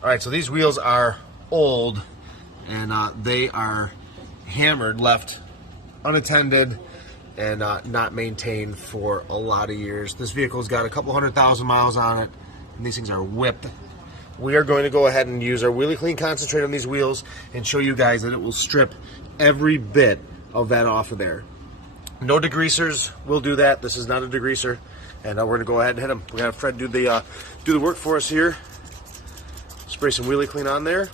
All right, so these wheels are old, and they are hammered, left unattended, and not maintained for a lot of years. This vehicle's got a couple 100,000 miles on it, and these things are whipped. We are going to go ahead and use our Wheelie Clean concentrate on these wheels and show you guys that it will strip every bit of that off of there. No degreasers will do that. This is not a degreaser, and we're going to go ahead and hit them. We're going to have Fred do the work for us here. Spray some Wheelie Clean on there,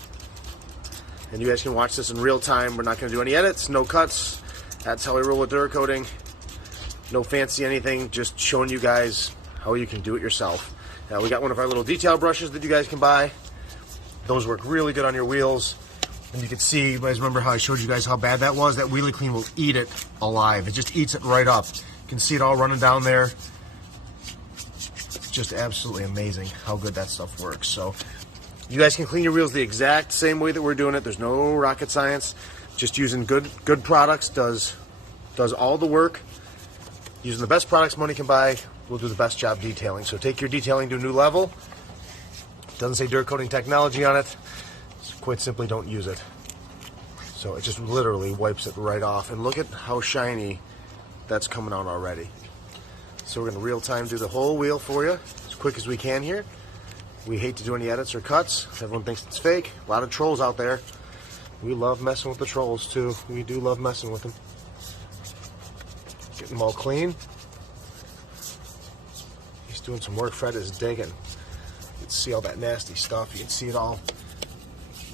and you guys can watch this in real time. We're not going to do any edits, no cuts. That's how we roll with Duracoating. No fancy anything, just showing you guys how you can do it yourself. We got one of our little detail brushes that you guys can buy. Those work really good on your wheels. And you can see, you guys remember how I showed you guys how bad that was? That Wheelie Clean will eat it alive. It just eats it right up. You can see it all running down there. It's just absolutely amazing how good that stuff works. So you guys can clean your wheels the exact same way that we're doing it. There's no rocket science. Just using good products does all the work. Using the best products money can buy will do the best job detailing. So take your detailing to a new level. Doesn't say Duracoating technology on it. So quite simply don't use it. So it just literally wipes it right off. And look at how shiny that's coming out already. So we're going to real time do the whole wheel for you as quick as we can here. We hate to do any edits or cuts. Everyone thinks it's fake. A lot of trolls out there. We love messing with the trolls too. We do love messing with them. Getting them all clean. He's doing some work. Fred is digging. You can see all that nasty stuff. You can see it all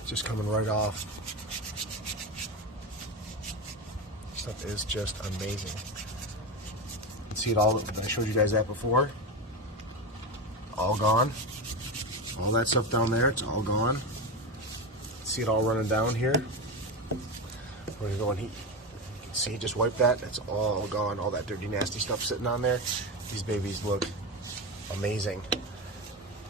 just coming right off. Stuff is just amazing. You can see it all. I showed you guys that before. All gone. All that stuff down there, it's all gone. See it all running down here. We're gonna go and heat. You can see, just wipe that. That's all gone. All that dirty, nasty stuff sitting on there. These babies look amazing.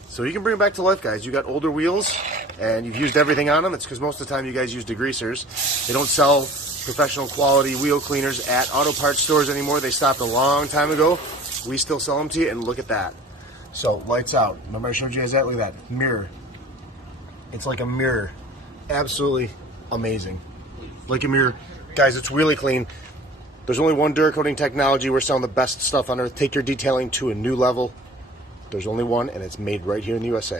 So you can bring them back to life, guys. You got older wheels and you've used everything on them. It's because most of the time you guys use degreasers. They don't sell professional quality wheel cleaners at auto parts stores anymore. They stopped a long time ago. We still sell them to you, and look at that. So lights out. Remember I showed you guys that? Look at that mirror. It's like a mirror. Absolutely amazing. Like a mirror. Guys, it's really clean. There's only one Duracoating technology. We're selling the best stuff on earth. Take your detailing to a new level. There's only one, and it's made right here in the USA.